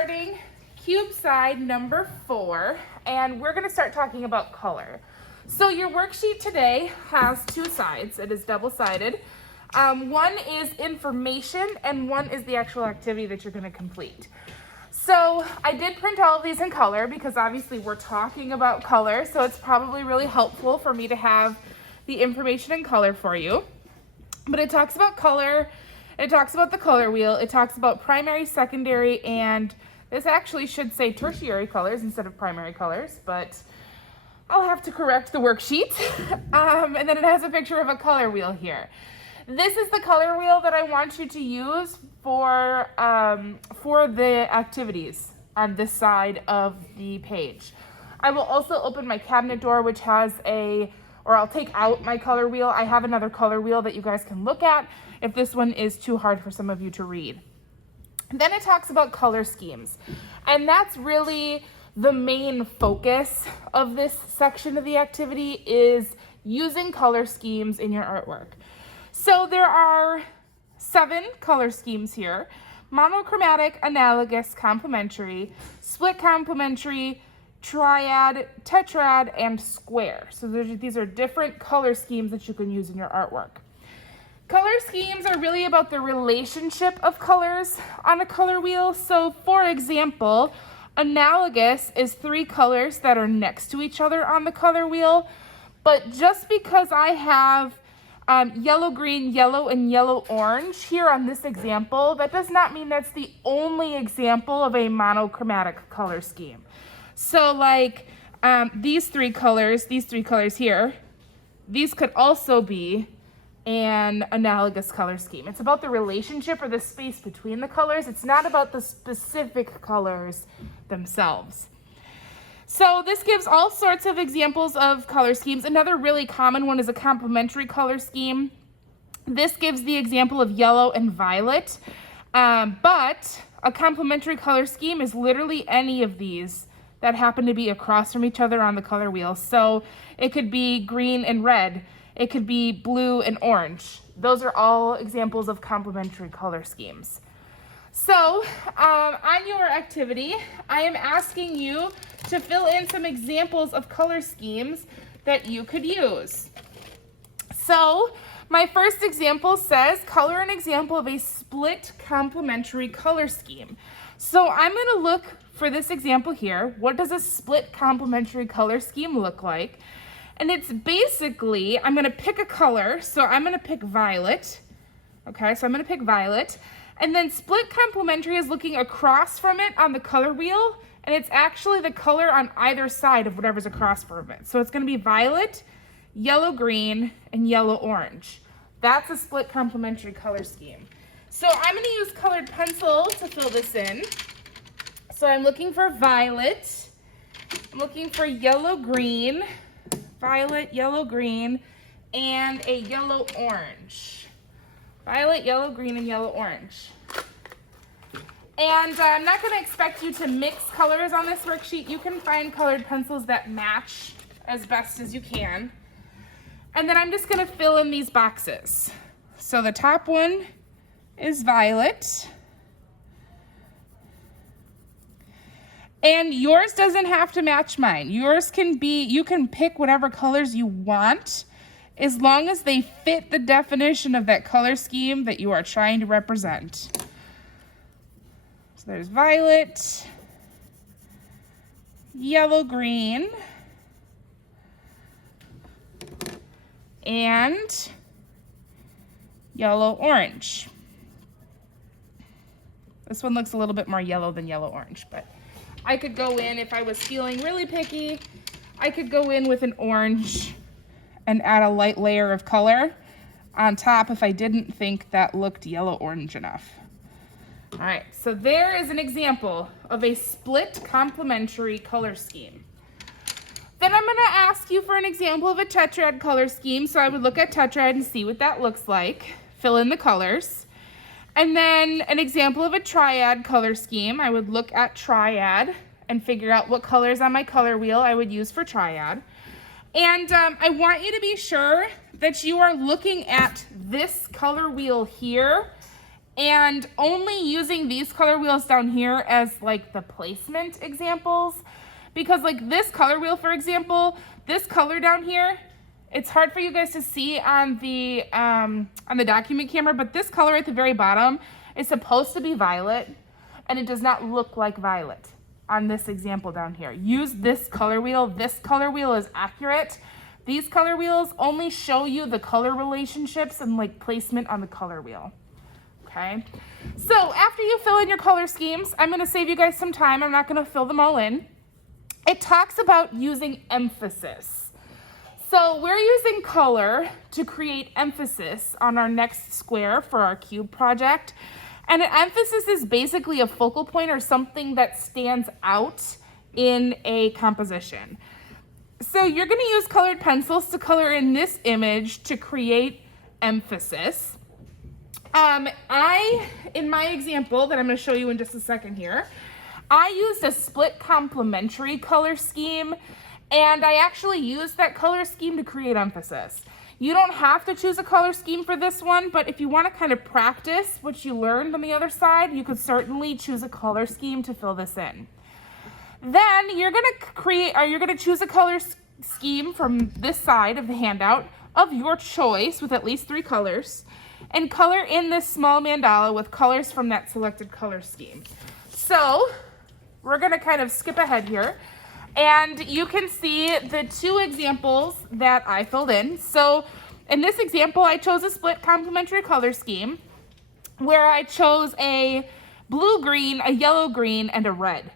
starting cube side number 4, and we're going to start talking about color. So your worksheet today has 2 sides. It is double-sided. One is information and one is the actual activity that you're going to complete. So I did print all of these in color because obviously we're talking about color, so it's probably really helpful for me to have the information in color for you. But it talks about color, it talks about the color wheel, it talks about primary, secondary, and this actually should say tertiary colors instead of primary colors, but I'll have to correct the worksheet. And then it has a picture of a color wheel here. This is the color wheel that I want you to use for the activities on this side of the page. I will also open my cabinet door, which has I'll take out my color wheel. I have another color wheel that you guys can look at if this one is too hard for some of you to read. Then it talks about color schemes, and that's really the main focus of this section of the activity is using color schemes in your artwork. So there are 7 color schemes here: monochromatic, analogous, complementary, split complementary, triad, tetrad, and square. So these are different color schemes that you can use in your artwork. Color schemes are really about the relationship of colors on a color wheel. So for example, analogous is 3 colors that are next to each other on the color wheel. But just because I have yellow, green, yellow, and yellow, orange here on this example, that does not mean that's the only example of a monochromatic color scheme. So like these three colors here, these could also be an analogous color scheme. It's about the relationship or the space between the colors. It's not about the specific colors themselves. So this gives all sorts of examples of color schemes. Another really common one is a complementary color scheme. This gives the example of yellow and violet, but a complementary color scheme is literally any of these that happen to be across from each other on the color wheel. So it could be green and red. It could be blue and orange. Those are all examples of complementary color schemes. So on your activity, I am asking you to fill in some examples of color schemes that you could use. So my first example says, color an example of a split complementary color scheme. So I'm going to look for this example here. What does a split complementary color scheme look like? And it's basically, I'm going to pick a color. So I'm going to pick violet. Okay, so I'm going to pick violet. And then split complementary is looking across from it on the color wheel, and it's actually the color on either side of whatever's across from it. So it's going to be violet, yellow green, and yellow orange. That's a split complementary color scheme. So I'm going to use colored pencil to fill this in. So I'm looking for violet, I'm looking for yellow green, violet, yellow green, and a yellow orange. Violet, yellow, green, and yellow, orange. And I'm not going to expect you to mix colors on this worksheet. You can find colored pencils that match as best as you can. And then I'm just going to fill in these boxes. So the top one is violet. And yours doesn't have to match mine. Yours can be, you can pick whatever colors you want, as long as they fit the definition of that color scheme that you are trying to represent. So there's violet, yellow green, and yellow orange. This one looks a little bit more yellow than yellow orange, but I could go in, if I was feeling really picky, I could go in with an orange and add a light layer of color on top if I didn't think that looked yellow-orange enough. All right, so there is an example of a split complementary color scheme. Then I'm gonna ask you for an example of a tetrad color scheme. So I would look at tetrad and see what that looks like, fill in the colors. And then an example of a triad color scheme. I would look at triad and figure out what colors on my color wheel I would use for triad. And I want you to be sure that you are looking at this color wheel here and only using these color wheels down here as like the placement examples, because like this color wheel, for example, this color down here, it's hard for you guys to see on the document camera, but this color at the very bottom is supposed to be violet, and it does not look like violet on this example down here. Use this color wheel. This color wheel is accurate. These color wheels only show you the color relationships and like placement on the color wheel. Okay, so after you fill in your color schemes, I'm going to save you guys some time. I'm not going to fill them all in. It talks about using emphasis. So we're using color to create emphasis on our next square for our cube project. And an emphasis is basically a focal point or something that stands out in a composition. So you're going to use colored pencils to color in this image to create emphasis. In my example that I'm going to show you in just a second here, I used a split complementary color scheme, and I actually used that color scheme to create emphasis. You don't have to choose a color scheme for this one, but if you want to kind of practice what you learned on the other side, you could certainly choose a color scheme to fill this in. Then you're going to choose a color scheme from this side of the handout of your choice with at least 3 colors, and color in this small mandala with colors from that selected color scheme. So we're going to kind of skip ahead here, and you can see the 2 examples that I filled in. So in this example, I chose a split complementary color scheme where I chose a blue-green, a yellow-green, and a red.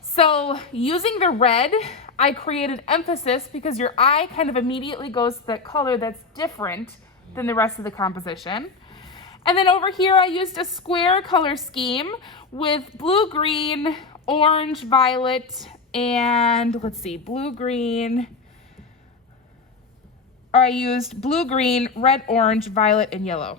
So using the red, I created emphasis because your eye kind of immediately goes to that color that's different than the rest of the composition. And then over here, I used a square color scheme with blue, green, orange, violet, and let's see, blue, green. I used blue, green, red, orange, violet, and yellow.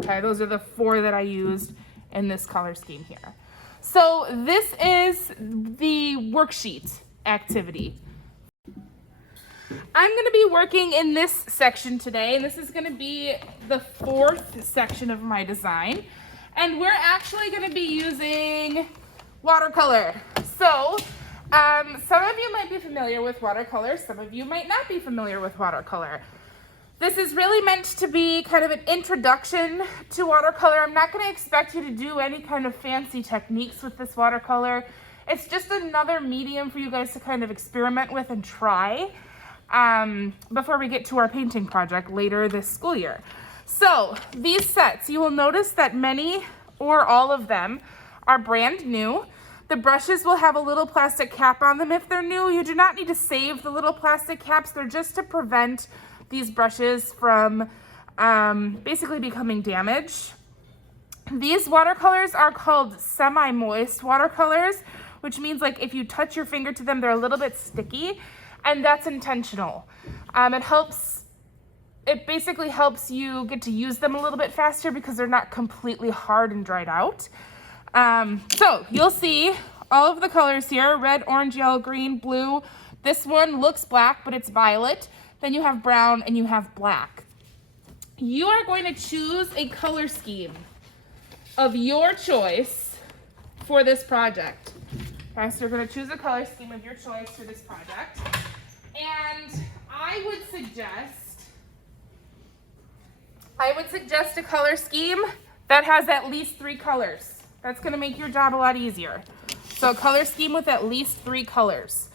Okay, those are the 4 that I used in this color scheme here. So this is the worksheet activity. I'm going to be working in this section today, and this is going to be the 4th section of my design. And we're actually going to be using watercolor. So some of you might be familiar with watercolor, some of you might not be familiar with watercolor. This is really meant to be kind of an introduction to watercolor. I'm not going to expect you to do any kind of fancy techniques with this watercolor. It's just another medium for you guys to kind of experiment with and try before we get to our painting project later this school year. So these sets, you will notice that many or all of them are brand new. The brushes will have a little plastic cap on them if they're new. You do not need to save the little plastic caps. They're just to prevent these brushes from basically becoming damaged. These watercolors are called semi-moist watercolors, which means like if you touch your finger to them, they're a little bit sticky, and that's intentional. It basically helps you get to use them a little bit faster because they're not completely hard and dried out. So you'll see all of the colors here: red, orange, yellow, green, blue. This one looks black, but it's violet. Then you have brown and you have black. You are going to choose a color scheme of your choice for this project. Okay, so you're going to choose a color scheme of your choice for this project. And I would suggest a color scheme that has at least 3 colors. That's going to make your job a lot easier. So a color scheme with at least 3 colors.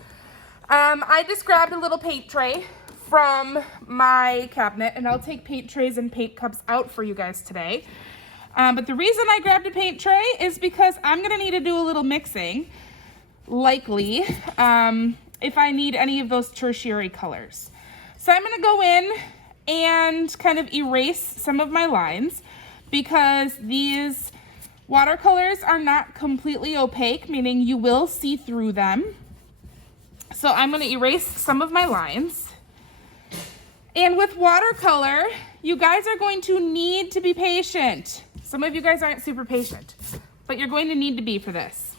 I just grabbed a little paint tray from my cabinet, and I'll take paint trays and paint cups out for you guys today. But the reason I grabbed a paint tray is because I'm going to need to do a little mixing, likely, if I need any of those tertiary colors. So I'm going to go in and kind of erase some of my lines because these watercolors are not completely opaque, meaning you will see through them. So I'm going to erase some of my lines. And with watercolor, you guys are going to need to be patient. Some of you guys aren't super patient, but you're going to need to be for this.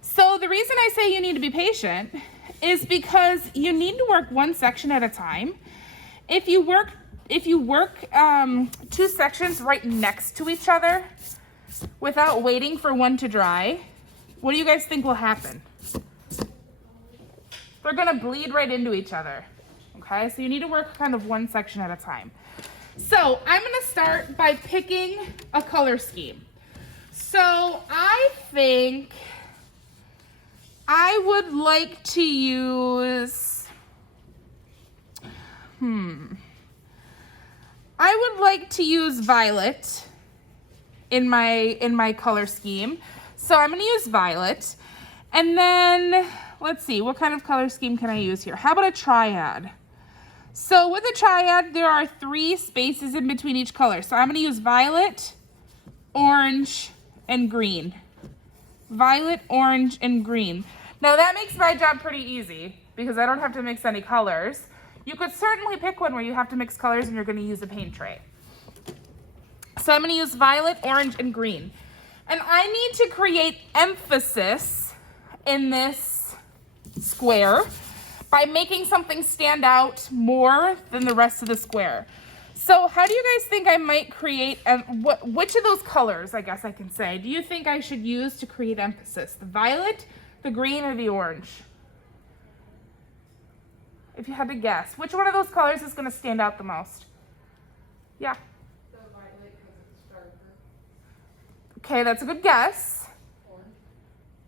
So the reason I say you need to be patient is because you need to work one section at a time. If you work if you work two sections right next to each other without waiting for one to dry, what do you guys think will happen? They're gonna bleed right into each other, okay? So you need to work kind of one section at a time. So I'm gonna start by picking a color scheme. So I think I would like to use, I would like to use violet in my color scheme. So I'm gonna use violet. And then, let's see, what kind of color scheme can I use here? How about a triad? So with a triad, there are 3 spaces in between each color. So I'm gonna use violet, orange, and green. Violet, orange, and green. Now that makes my job pretty easy because I don't have to mix any colors. You could certainly pick one where you have to mix colors and you're gonna use a paint tray. So I'm gonna use violet, orange, and green. And I need to create emphasis in this square by making something stand out more than the rest of the square. So how do you guys think I might create, which of those colors, I guess I can say, do you think I should use to create emphasis? The violet, the green, or the orange? If you had to guess, which one of those colors is gonna stand out the most? Yeah. The violet because it's darker. Okay, that's a good guess. Orange.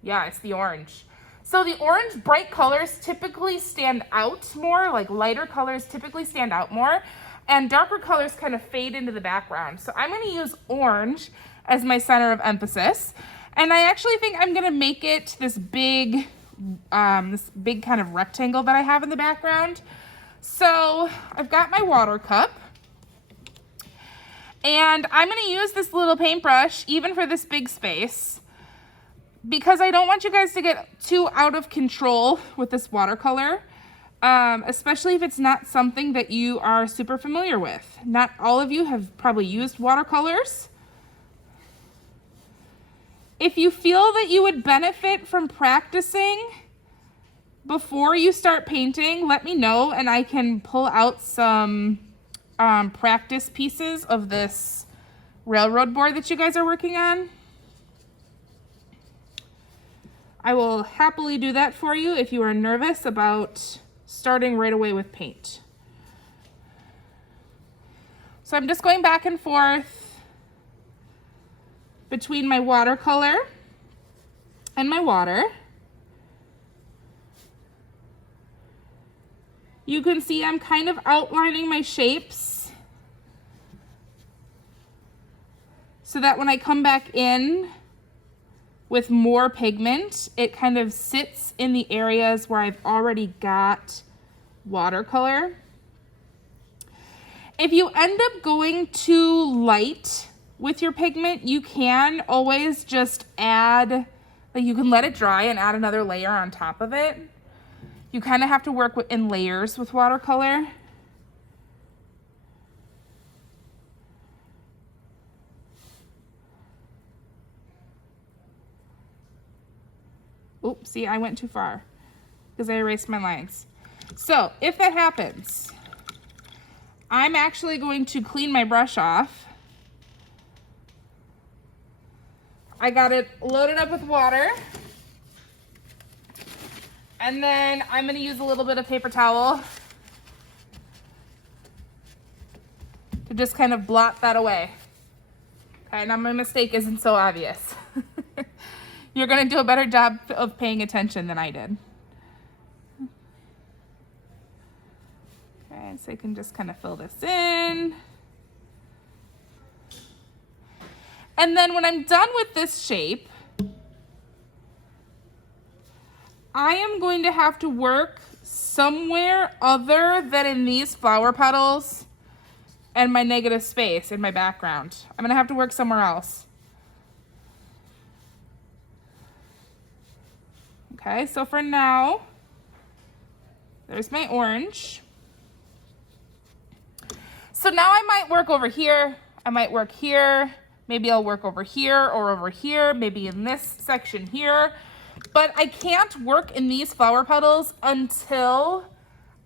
Yeah, it's the orange. So the orange bright colors typically stand out more, like lighter colors typically stand out more, and darker colors kind of fade into the background. So I'm gonna use orange as my center of emphasis. And I actually think I'm gonna make it this big kind of rectangle that I have in the background. So I've got my water cup. And I'm gonna use this little paintbrush even for this big space because I don't want you guys to get too out of control with this watercolor, especially if it's not something that you are super familiar with. Not all of you have probably used watercolors. If you feel that you would benefit from practicing before you start painting, let me know and I can pull out some practice pieces of this railroad board that you guys are working on. I will happily do that for you if you are nervous about starting right away with paint. So I'm just going back and forth between my watercolor and my water. You can see I'm kind of outlining my shapes so that when I come back in with more pigment, it kind of sits in the areas where I've already got watercolor. If you end up going too light with your pigment, you can always just add, like you can let it dry and add another layer on top of it. You kind of have to work in layers with watercolor. Oops, see, I went too far because I erased my lines. So if that happens, I'm actually going to clean my brush off. I got it loaded up with water. And then I'm gonna use a little bit of paper towel to just kind of blot that away. Okay, now my mistake isn't so obvious. You're gonna do a better job of paying attention than I did. Okay, so I can just kind of fill this in. And then when I'm done with this shape, I am going to have to work somewhere other than in these flower petals and my negative space in my background. I'm gonna have to work somewhere else. Okay, so for now, there's my orange. So now I might work over here, I might work here, maybe I'll work over here or over here, maybe in this section here. But I can't work in these flower petals until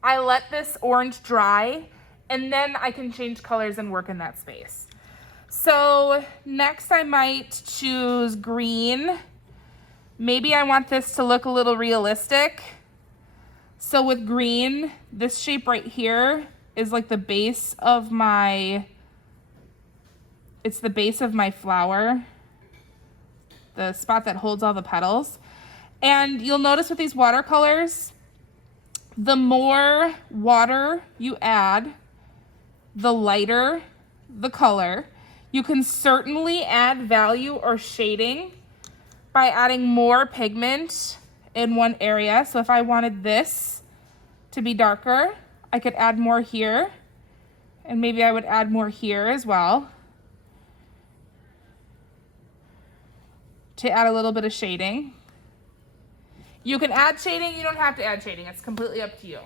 I let this orange dry and then I can change colors and work in that space. So next I might choose green. Maybe I want this to look a little realistic. So with green, this shape right here is like the base of my, it's the base of my flower, the spot that holds all the petals. And you'll notice with these watercolors, the more water you add, the lighter the color. You can certainly add value or shading by adding more pigment in one area. So if I wanted this to be darker, I could add more here, and maybe I would add more here as well to add a little bit of shading. You can add shading, you don't have to add shading. It's completely up to you.